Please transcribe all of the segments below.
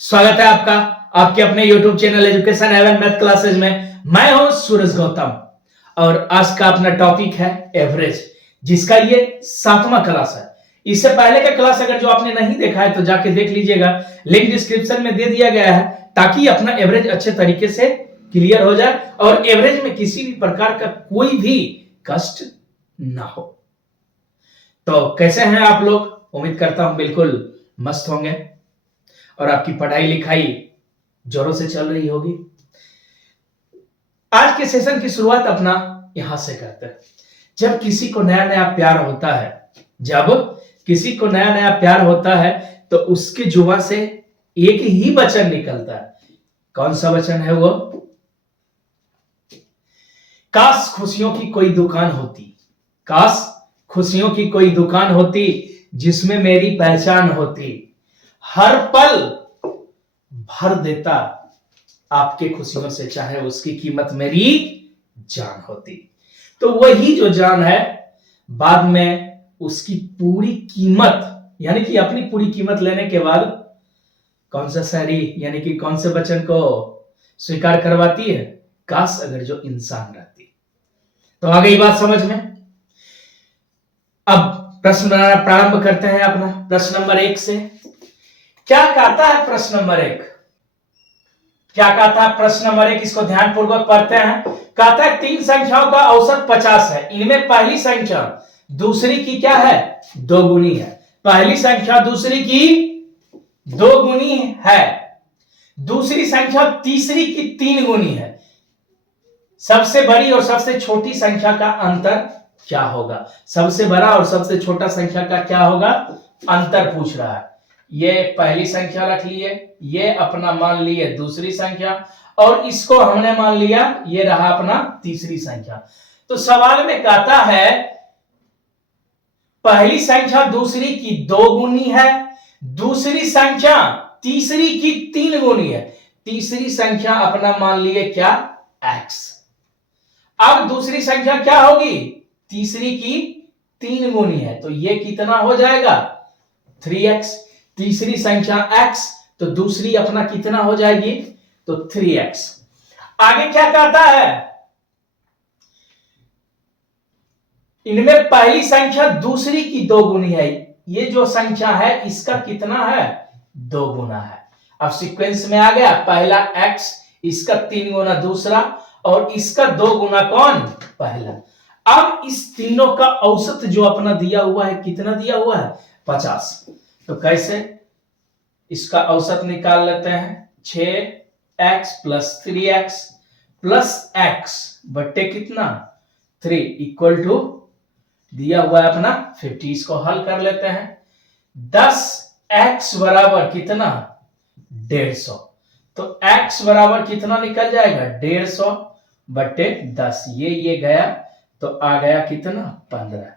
स्वागत है आपका आपके अपने YouTube चैनल एजुकेशन एवं मैथ क्लासेज में। मैं हूं सूरज गौतम और आज का अपना टॉपिक है एवरेज, जिसका ये 7वां क्लास है। इससे पहले का क्लास अगर जो आपने नहीं देखा है तो जाके देख लीजिएगा, लिंक डिस्क्रिप्शन में दे दिया गया है, ताकि अपना एवरेज अच्छे तरीके से क्लियर हो जाए और एवरेज में किसी भी प्रकार का कोई भी कष्ट ना हो। तो कैसे हैं आप लोग? उम्मीद करता हूं बिल्कुल मस्त होंगे और आपकी पढ़ाई लिखाई जोरों से चल रही होगी। आज के सेशन की शुरुआत अपना यहां से करते हैं। जब किसी को नया नया प्यार होता है, तो उसके जुबान से एक ही वचन निकलता है। कौन सा वचन है वो? काश खुशियों की कोई दुकान होती, काश खुशियों की कोई दुकान होती जिसमें मेरी पहचान होती, हर पल भर देता आपके खुशियों से, चाहे उसकी कीमत मेरी जान होती। तो वही जो जान है, बाद में उसकी पूरी कीमत यानी कि अपनी पूरी कीमत लेने के बाद कौन सा शायरी यानी कि कौन से वचन को स्वीकार करवाती है? काश अगर जो इंसान रहती। तो आ गई बात समझ में। अब प्रश्न बनाना प्रारंभ करते हैं अपना प्रश्न नंबर 1 से। क्या कहता है प्रश्न नंबर 1? क्या कहता है प्रश्न नंबर 1? इसको ध्यानपूर्वक पढ़ते हैं। कहता है 3 संख्याओं का औसत 50 है। इनमें पहली संख्या दूसरी की क्या है? 2 गुनी है। पहली संख्या दूसरी की 2 गुनी है। दूसरी संख्या तीसरी की 3 गुनी है। सबसे बड़ी और सबसे छोटी संख्या का अंतर क्या होगा? सबसे बड़ा और सबसे छोटा संख्या का क्या होगा? अंतर पूछ रहा है। ये पहली संख्या रख लिए, ये अपना मान लिए दूसरी संख्या, और इसको हमने मान लिया ये रहा अपना तीसरी संख्या। तो सवाल में कहता है पहली संख्या दूसरी की 2 गुनी है, दूसरी संख्या तीसरी की 3 गुनी है। तीसरी संख्या अपना मान लिए क्या? x। अब दूसरी संख्या क्या होगी? तीसरी की 3 गुनी है, तो ये कितना हो जाएगा? 3x। तीसरी संख्या x, तो दूसरी अपना कितना हो जाएगी? तो 3x। आगे क्या कहता है? इनमें पहली संख्या दूसरी की 2 गुनी है। ये जो संख्या है इसका कितना है? 2 गुना है। अब सीक्वेंस में आ गया, पहला x, इसका 3 गुना दूसरा, और इसका 2 गुना कौन? पहला। अब इस तीनों का औसत जो अपना दिया हुआ है, कितना दिया हुआ है? 50। तो कैसे इसका औसत निकाल लेते हैं? 6x plus 3x plus x बट्टे कितना? 3 इक्वल टू दिया हुआ है अपना 50। इसको हल कर लेते हैं। 10x बराबर कितना? 150। तो x बराबर कितना निकल जाएगा? 150 बट्टे 10। ये गया तो आ गया कितना? 15।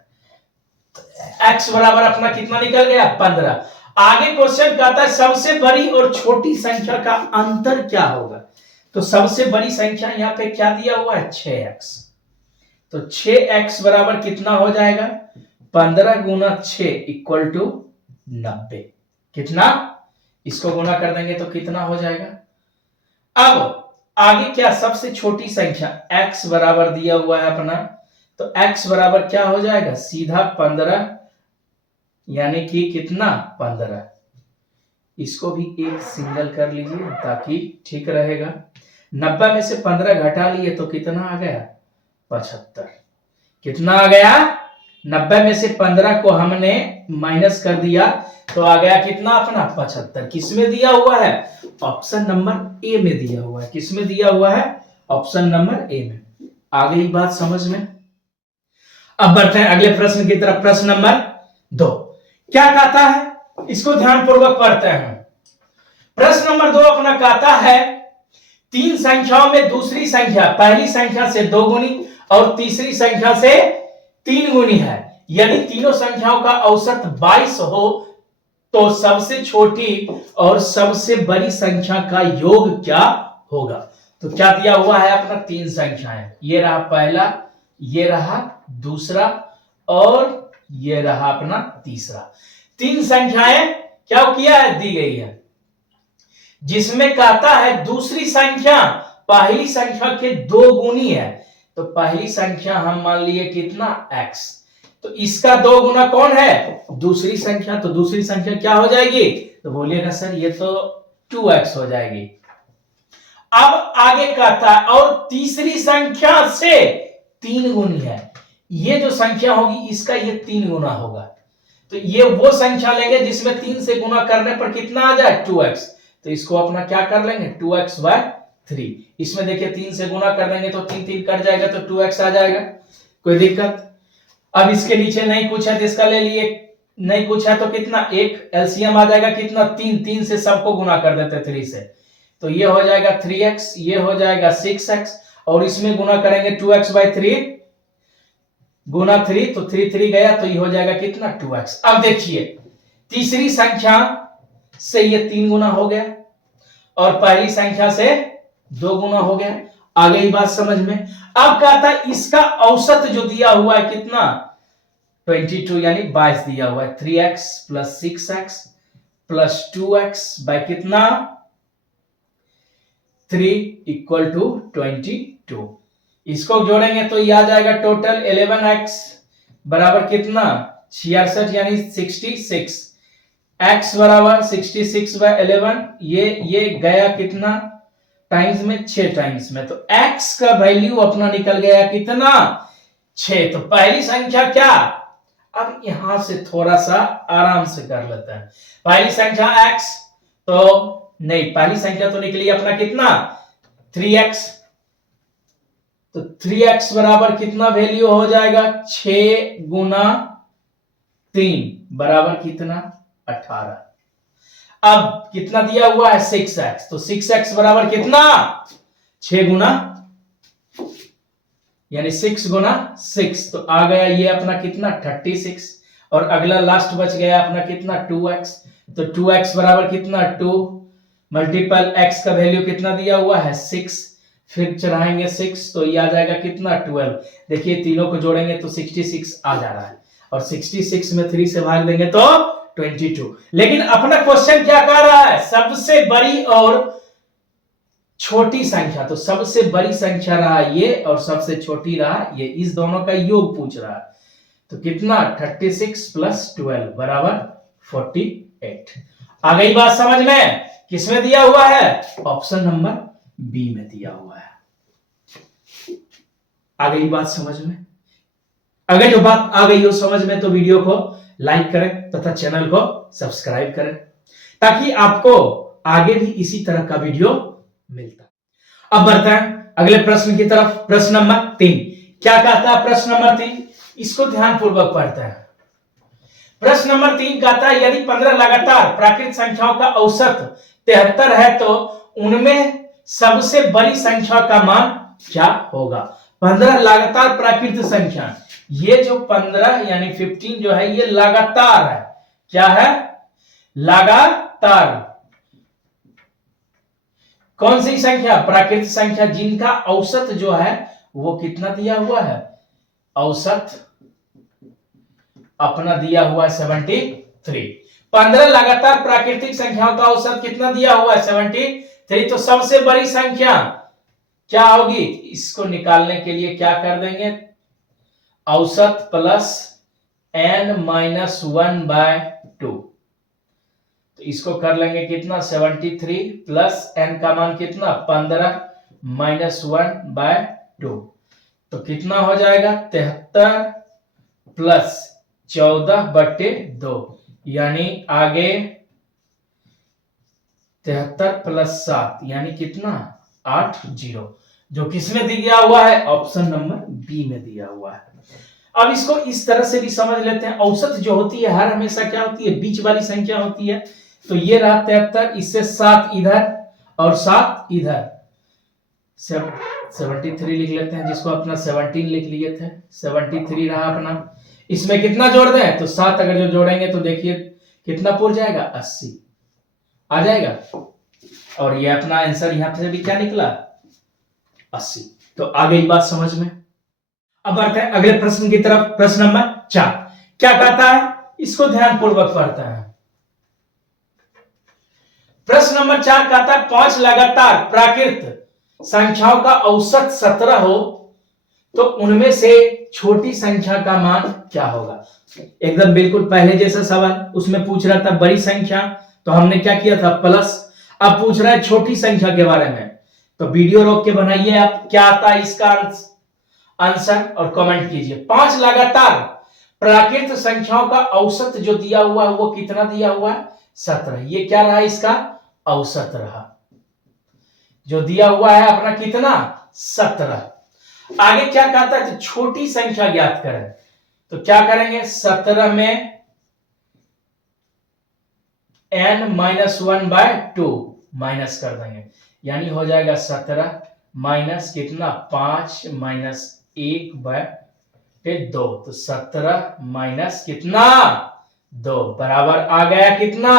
x बराबर अपना कितना निकल गया? 15। आगे क्वेश्चन कहता है सबसे बड़ी और छोटी संख्या का अंतर क्या होगा? तो सबसे बड़ी संख्या यहां पे क्या दिया हुआ है? 6x। तो 6x बराबर कितना हो जाएगा? 15 गुना 6 इक्वल टू 90। कितना? इसको गुना कर देंगे तो कितना हो जाएगा? अब आगे क्या? सबसे छोटी संख्या x बराबर दिया हुआ है अपना, तो x बराबर क्या हो जाएगा? सीधा 15, यानी कि कितना? 15। इसको भी एक सिंगल कर लीजिए ताकि ठीक रहेगा। 90 में से 15 घटा लिए तो कितना आ गया? 75। कितना आ गया? 90 में से 15 को हमने माइनस कर दिया तो आ गया कितना अपना? 75। किसमें दिया हुआ है? ऑप्शन नंबर ए में दिया हुआ है। किसमें दिया हुआ है? ऑप्शन नंबर ए में। आ गई बात समझ में? अब बढ़ते हैं अगले प्रश्न की तरफ। प्रश्न नंबर 2 क्या कहता है? इसको ध्यानपूर्वक पढ़ते हैं। प्रश्न नंबर 2 अपना कहता है 3 संख्याओं में दूसरी संख्या पहली संख्या से 2 गुनी और तीसरी संख्या से 3 गुनी है। यदि तीनों संख्याओं का औसत 22 हो तो सबसे छोटी और सबसे बड़ी संख्या का योग क्या होगा? तो क्या दिया हुआ है अपना? 3 संख्याएं। ये रहा पहला, ये रहा दूसरा, और ये रहा अपना तीसरा। 3 संख्याएं क्या किया है? दी गई है। जिसमें कहता है दूसरी संख्या पहली संख्या के 2 गुनी है, तो पहली संख्या हम मान लिए कितना x, तो इसका 2 गुना कौन है, दूसरी संख्या, तो दूसरी संख्या क्या हो जाएगी, तो बोलिएगा सर ये तो 2x हो जाएगी। अब आगे कहता है और तीसरी संख्या से 3 गुनी है, ये जो संख्या होगी इसका ये 3 गुना होगा, तो ये वो संख्या लेंगे जिसमें 3 से गुना करने पर कितना आ जाए 2x, तो इसको अपना क्या कर लेंगे 2x/3। इसमें देखिए 3 से गुना कर देंगे तो 3 3 कट जाएगा तो 2x आ जाएगा, कोई दिक्कत। अब इसके नीचे नहीं कुछ है तो इसका ले लिए, नहीं कुछ है तो कितना, एक एलसीएम आ जाएगा कितना 3, 3 से सबको गुना कर देते 3 से, तो ये हो जाएगा 3x, ये हो जाएगा 6x, और इसमें गुना करेंगे 2x/3 गुना 3, तो 3 3 गया तो ये हो जाएगा कितना 2x। अब देखिए तीसरी संख्या से ये 3 गुना हो गया और पहली संख्या से 2 गुना हो गया, आ गई बात समझ में। अब कहता है इसका औसत जो दिया हुआ है कितना 22 यानी 22 दिया हुआ है, 3x + 6x + 2x बाय कितना 3 = 22। इसको जोड़ेंगे तो ये आ जाएगा टोटल 11x बराबर कितना 66 यानी 66, x बराबर 66/11, ये गया कितना टाइम्स में 6 टाइम्स में, तो x का वैल्यू अपना निकल गया कितना 6। तो पहली संख्या क्या, अब यहां से थोड़ा सा आराम से कर लेते हैं, पहली संख्या x, तो नहीं पहली संख्या तो निकली अपना कितना 3x, तो 3x बराबर कितना वैल्यू हो जाएगा 6 गुना 3 बराबर कितना 18। अब कितना दिया हुआ है 6x, तो 6x बराबर कितना 6 गुना यानी 6 गुना 6, तो आ गया ये अपना कितना 36, और अगला लास्ट बच गया अपना कितना 2x, तो 2x बराबर कितना 2 मल्टीपल x का वैल्यू कितना दिया हुआ है 6, फिर चढ़ाएंगे 6 तो ये आ जाएगा कितना 12। देखिए तीनों को जोड़ेंगे तो 66 आ जा रहा है, और 66 में 3 से भाग देंगे तो 22। लेकिन अपना क्वेश्चन क्या कर रहा है, सबसे बड़ी और छोटी संख्या, तो सबसे बड़ी संख्या रहा ये और सबसे छोटी रहा ये, इस दोनों का योग पूछ रहा है, तो कितना 36 + 12 बराबर 48। आ गई बात समझ में, किसमें दिया हुआ है, ऑप्शन नंबर बी में दिया हुआ है। आ गई बात समझ में, अगर जो बात आ गई हो समझ में तो वीडियो को लाइक करें तथा चैनल को सब्सक्राइब करें, ताकि आपको आगे भी इसी तरह का वीडियो मिलता। अब बढ़ते हैं अगले प्रश्न की तरफ, प्रश्न नंबर 3 क्या कहता है, प्रश्न नंबर 3 इसको ध्यान पूर्वक पढ़ते हैं। प्रश्न नंबर 3 कहता है यदि 15 लगातार प्राकृत संख्याओं का औसत 73 है तो उनमें सबसे बड़ी संख्या का मान क्या होगा। 15 लगातार प्राकृत संख्या, ये जो 15 यानी 15 जो है ये लगातार है, क्या है लगातार, कौन सी संख्या प्राकृत संख्या जिनका औसत जो है वो कितना दिया हुआ है, औसत अपना दिया हुआ है 73। 15 लगातार प्राकृतिक संख्याओं का औसत कितना दिया हुआ है 73, तो सबसे बड़ी संख्या क्या होगी, इसको निकालने के लिए क्या कर देंगे, औसत प्लस n-1/2, तो इसको कर लेंगे कितना 73 प्लस n का मान कितना 15 -1/2, तो कितना हो जाएगा 73 प्लस 14/2, यानी आगे 73 प्लस 7 यानी कितना 80, जो किसमें दिया हुआ है, ऑप्शन नंबर बी में दिया हुआ है। अब इसको इस तरह से भी समझ लेते हैं, औसत जो होती है हर हमेशा क्या होती है, बीच वाली संख्या होती है, तो ये रहा 73, इससे 7 इधर और 7 इधर, 73 लिख लेते हैं, जिसको अपना 17 लिख लिए थे, 73 रहा अपना, इसमें कितना जोड़ दें, तो 7 अगर जो जोड़ेंगे तो देखिए कितना पूर जाएगा 80 आ जाएगा, और ये अपना आंसर यहां से भी क्या निकला 80। तो आ गई बात समझ में। अब बढ़ते हैं अगले प्रश्न की तरफ, प्रश्न नंबर 4 क्या कहता है, इसको ध्यान पूर्वक पढ़ते हैं। प्रश्न नंबर 4 कहता है 5 लगातार प्राकृत संख्याओं का औसत 17 हो तो उनमें से छोटी संख्या का मान क्या होगा। एकदम बिल्कुल पहले जैसा सवाल, उसमें पूछ रहा था बड़ी संख्या तो हमने क्या किया था प्लस, अब पूछ रहा है छोटी संख्या के बारे में, तो वीडियो रोक के बनाइए आप क्या आता है इसका आंसर और कमेंट कीजिए। 5 लगातार प्राकृत संख्याओं का औसत जो दिया हुआ है वो कितना दिया हुआ है 17, ये क्या रहा इसका औसत रहा, जो दिया हुआ है अपना कितना 17। आगे क्या कहता है, तो छोटी संख्या ज्ञात करें, तो क्या करेंगे 17 में n-1/2 माइनस कर देंगे, यानी हो जाएगा 17 माइनस कितना 5 माइनस 1/2, तो 17 माइनस कितना 2 बराबर आ गया कितना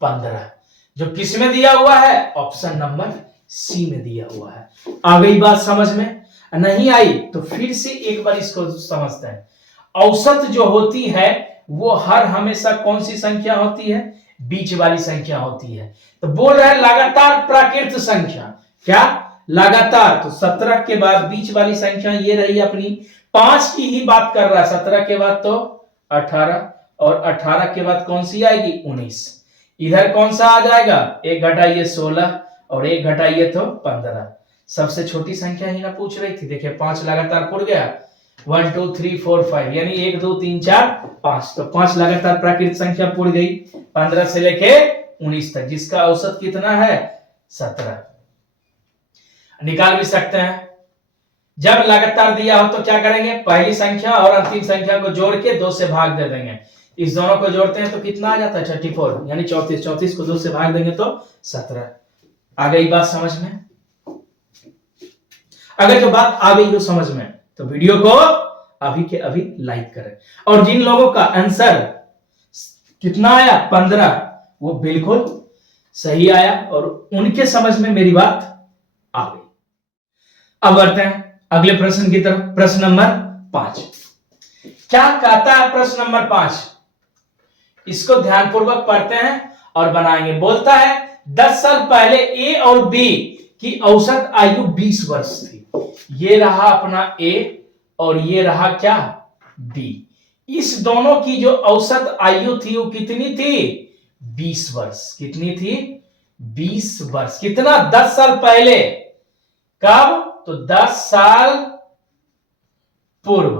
15, जो किस में दिया हुआ है ऑप्शन नंबर सी में दिया हुआ है। आ गई बात समझ में, नहीं आई तो फिर से एक बार इसको समझते हैं। औसत जो होती है वो हर हमेशा कौन सी संख्या होती है, बीच वाली संख्या होती है। तो बोल रहा है लगातार प्राकृत संख्या, क्या लगातार, तो 17 के बाद बीच वाली संख्या ये रही अपनी 5 की ही बात कर रहा है, 17 के बाद तो 18 और 18 के बाद कौन सी आएगी 19, इधर कौन सा आ जाएगा 1 घटाइए 16 और 1 घटाइए तो 15, सबसे छोटी संख्या ही ना पूछ रही थी। देखिए 5 लगातार पुर गया 1 2 3 4 5, यानी 1 2 3 4 5, तो 5 लगातार प्राकृत संख्या पुर गई 15 से लेके 19 तक, जिसका औसत कितना है 17। निकाल भी सकते हैं, जब लगातार दिया हो तो क्या करेंगे पहली संख्या और अंतिम संख्या को जोड़ के 2 से भाग दे देंगे, इस दोनों को जोड़ते हैं तो कितना आ जाता है 34, यानी 34, 34 को 2 से भाग देंगे तो 17। आ गई बात समझ में, अगर जो बात आ गई हो समझ में तो वीडियो को अभी के अभी लाइक करें, और जिन लोगों का आंसर कितना आया 15 वो बिल्कुल सही आया और उनके समझ में मेरी बात आ गई। अब बढ़ते हैं अगले प्रश्न की तरफ। प्रश्न नंबर 5 क्या कहता है, प्रश्न नंबर 5 इसको ध्यानपूर्वक पढ़ते हैं और बनाएंगे। बोलता है 10 साल पहले ए और बी की औसत आयु 20 वर्ष थी, ये रहा अपना ए और ये रहा क्या बी, इस दोनों की जो औसत आयु थी वो कितनी थी 20 वर्ष, कितनी थी 20 वर्ष, कितना 10 साल पहले, कब तो 10 साल पूर्व,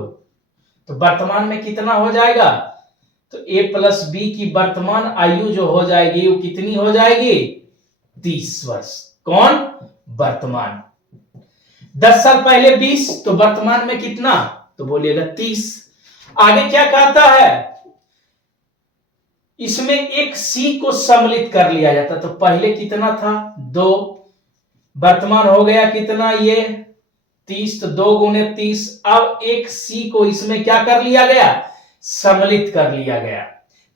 तो वर्तमान में कितना हो जाएगा, तो a प्लस बी की वर्तमान आयु जो हो जाएगी वो कितनी हो जाएगी 30 वर्ष, कौन वर्तमान, 10 साल पहले 20 तो वर्तमान में कितना, तो बोलिएगा 30। आगे क्या कहता है, इसमें एक सी को सम्मिलित कर लिया जाता, तो पहले कितना था 2, वर्तमान हो गया कितना ये 30, तो 2 गुने 30, अब एक सी को इसमें क्या कर लिया गया सम्मिलित कर लिया गया,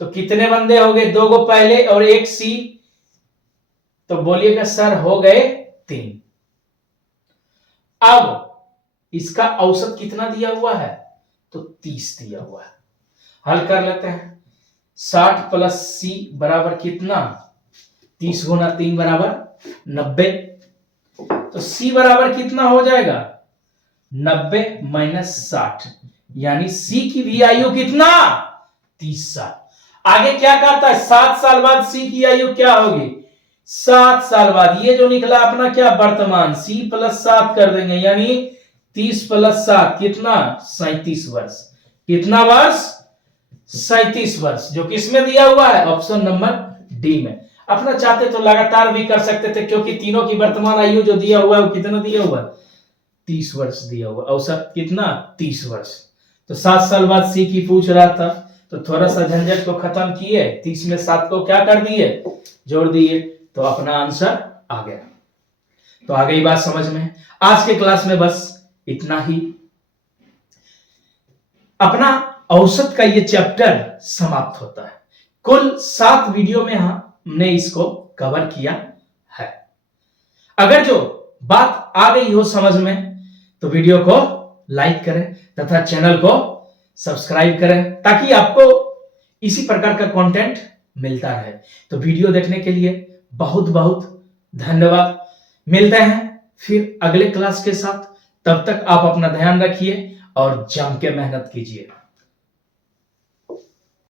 तो कितने बंदे हो गए 2 को पहले और एक सी, तो बोलिएगा सर हो गए 3। अब इसका औसत कितना दिया हुआ है, तो 30 दिया हुआ है, हल कर लेते हैं। 60 प्लस सी बराबर कितना 30 गुना 3 बराबर 90, तो सी बराबर कितना हो जाएगा 90 माइनस 60, यानी सी की भी आयु कितना 30 साल। आगे क्या कहता है 7 साल बाद सी की आयु क्या होगी 7 साल बाद, ये जो निकला अपना क्या वर्तमान, सी प्लस 7 कर देंगे, यानी 30 प्लस 7 कितना 37 वर्ष, कितना वर्ष 37 वर्ष, जो किसमें दिया हुआ है ऑप्शन नंबर डी में। अपना चाहते तो लगातार भी कर सकते थे, क्योंकि तीनों की वर्तमान आयु जो दिया हुआ है वो कितना दिया हुआ 30 वर्ष दिया हुआ, औसत कितना 30 वर्ष, तो 7 साल बाद सी की पूछ रहा था, तो थोड़ा सा झंझट को खत्म किए, 30 में 7 को क्या कर दिए जोड़ दिए, तो अपना आंसर आ गया। तो आ गई बात समझ में। आज के क्लास में बस इतना ही, अपना औसत का ये चैप्टर समाप्त होता है। कुल 7 वीडियो में हमने इसको कवर किया है। अगर जो बात आ गई हो समझ में तो वीडियो को लाइक करें तथा चैनल को सब्सक्राइब करें, ताकि आपको इसी प्रकार का कंटेंट मिलता रहे। तो वीडियो देखने के लिए बहुत बहुत धन्यवाद। मिलते हैं फिर अगले क्लास के साथ। तब तक आप अपना ध्यान रखिए और जम के मेहनत कीजिए।